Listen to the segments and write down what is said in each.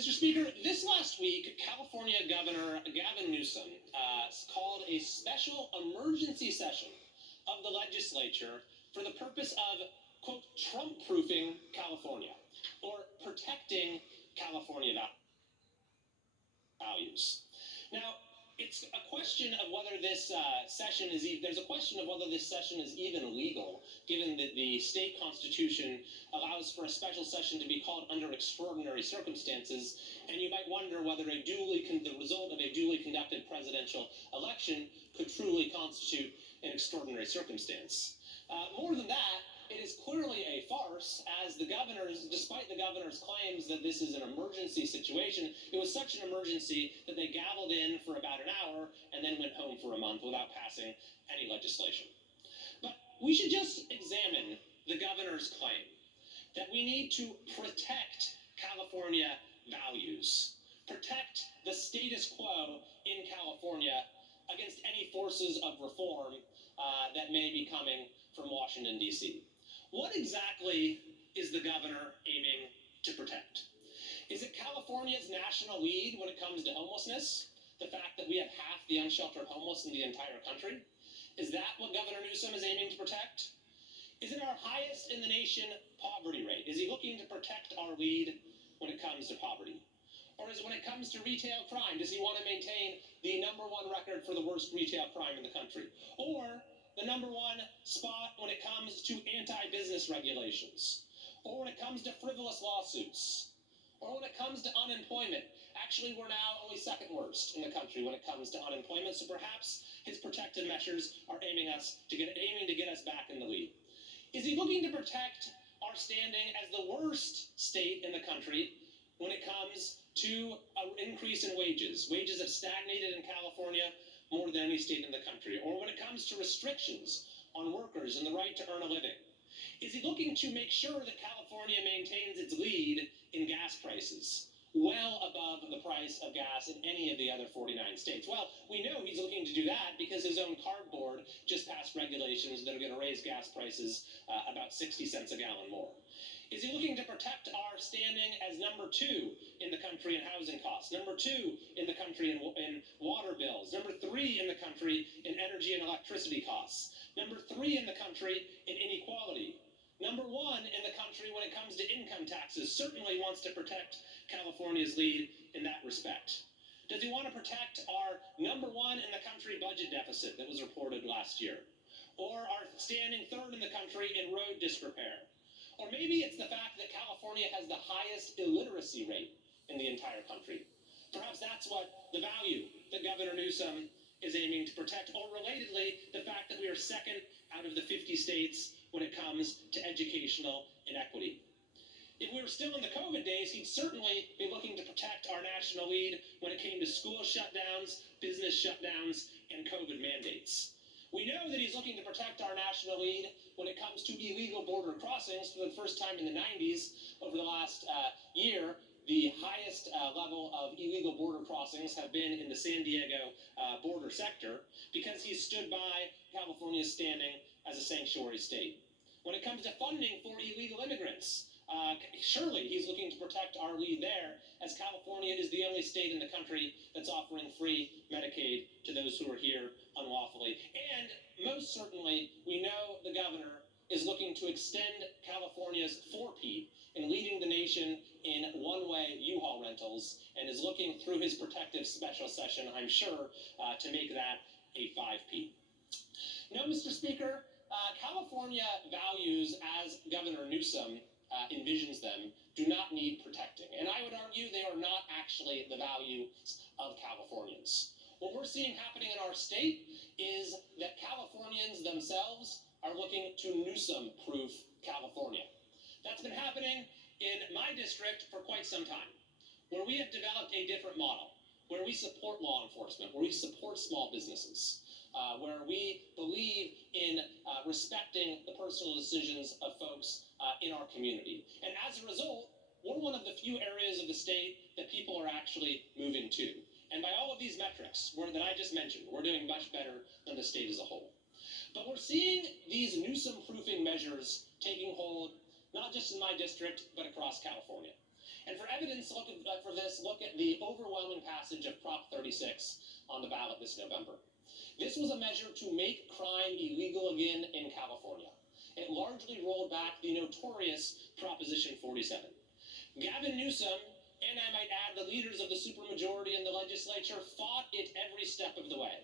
Mr. Speaker, this last week, California Governor Gavin Newsom called a special emergency session of the legislature for the purpose of, quote, Trump-proofing California, or protecting California values. Now, it's a question of whether this there's a question of whether this session is even legal, given that the state constitution allows for a special session to be called under extraordinary circumstances, and you might wonder whether the result of a duly conducted presidential election could truly constitute an extraordinary circumstance. More than that, it is clearly a farce, as despite the governor's claims that this is an emergency situation, it was such an emergency that they gavelled in for about an hour and then went home for a month without passing any legislation. But we should just examine the governor's claim that we need to protect California values, protect the status quo in California against any forces of reform that may be coming from Washington, D.C. What exactly is the governor aiming to protect? Is it California's national lead when it comes to homelessness? The fact that we have half the unsheltered homeless in the entire country? Is that what Governor Newsom is aiming to protect? Is it our highest in the nation poverty rate? Is he looking to protect our lead when it comes to poverty? Or is it when it comes to retail crime? Does he want to maintain the #1 record for the worst retail crime in the country? Or the #1 spot when it comes to anti-business regulations, or when it comes to frivolous lawsuits, or when it comes to unemployment? Actually, we're now only second worst in the country when it comes to unemployment, so perhaps his protective measures are aiming to get us back in the lead. Is he looking to protect our standing as the worst state in the country when it comes to an increase in wages? Wages have stagnated in California more than any state in the country. Or when it comes to restrictions on workers and the right to earn a living? Is he looking to make sure that California maintains its lead in gas prices, well above the price of gas in any of the other 49 states? Well, we know he's looking to do that because his own cardboard just passed regulations that are going to raise gas prices about 60 cents a gallon more. Is he looking to protect our standing as #2 in the country in housing costs, #2 in the country in water bills, #3 in the country in energy and electricity costs, #3 in the country in inequality, #1 in the country when it comes to income taxes? Certainly wants to protect California's lead in that respect. Does he want to protect our #1 in the country budget deficit that was reported last year? Or our standing 3rd in the country in road disrepair? Or maybe it's the fact that California has the highest illiteracy rate in the entire country. Perhaps that's what the value that Governor Newsom is aiming to protect. Or relatedly, the fact that we are second out of the 50 states when it comes to educational inequity. If we were still in the COVID days, he'd certainly be looking to protect our national lead when it came to school shutdowns, business shutdowns, and COVID mandates. We know that he's looking to protect our national lead when it comes to illegal border crossings. For the first time in the 90s, over the last year, the highest level of illegal border crossings have been in the San Diego border sector, because he stood by California's standing as a sanctuary state. When it comes to funding for illegal immigrants, surely he's looking to protect our lead there, as California is the only state in the country that's offering free Medicaid to those who are here unlawfully. And most certainly, we know the governor is looking to extend California's 4P in leading the nation in one-way U-Haul rentals, and is looking through his protective special session, I'm sure, to make that a 5P. No, Mr. Speaker, California values, as Governor Newsom envisions them, do not need protecting. And I would argue they are not actually the values of Californians. What we're seeing happening in our state is that Californians themselves are looking to Newsom-proof California. That's been happening in my district for quite some time, where we have developed a different model, where we support law enforcement, where we support small businesses, where we believe in respecting the personal decisions of folks in our community. And as a result, we're one of the few areas of the state that people are actually moving to. And by all of these metrics that I just mentioned, we're doing much better than the state as a whole. But we're seeing these Newsom-proofing measures taking hold, not just in my district, but across California. And for evidence for this, look at the overwhelming passage of Prop 36 on the ballot this November. This was a measure to make crime illegal again in California. It largely rolled back the notorious Proposition 47. Gavin Newsom, and I might add the leaders of the supermajority in the legislature, fought it every step of the way.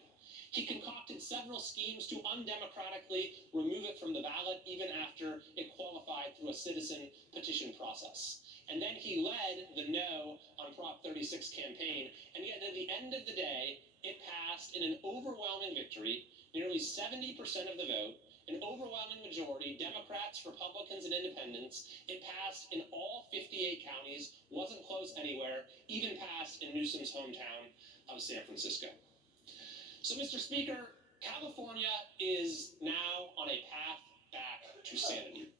He concocted several schemes to undemocratically remove it from the ballot, even after it qualified through a citizen petition process. And then he led the No on Prop 36 campaign, and yet at the end of the day, it passed in an overwhelming victory, nearly 70% of the vote, an overwhelming majority, Democrats, Republicans, and Independents. It passed in all 58 counties, wasn't close anywhere, even passed in Newsom's hometown of San Francisco. So, Mr. Speaker, California is now on a path back to sanity.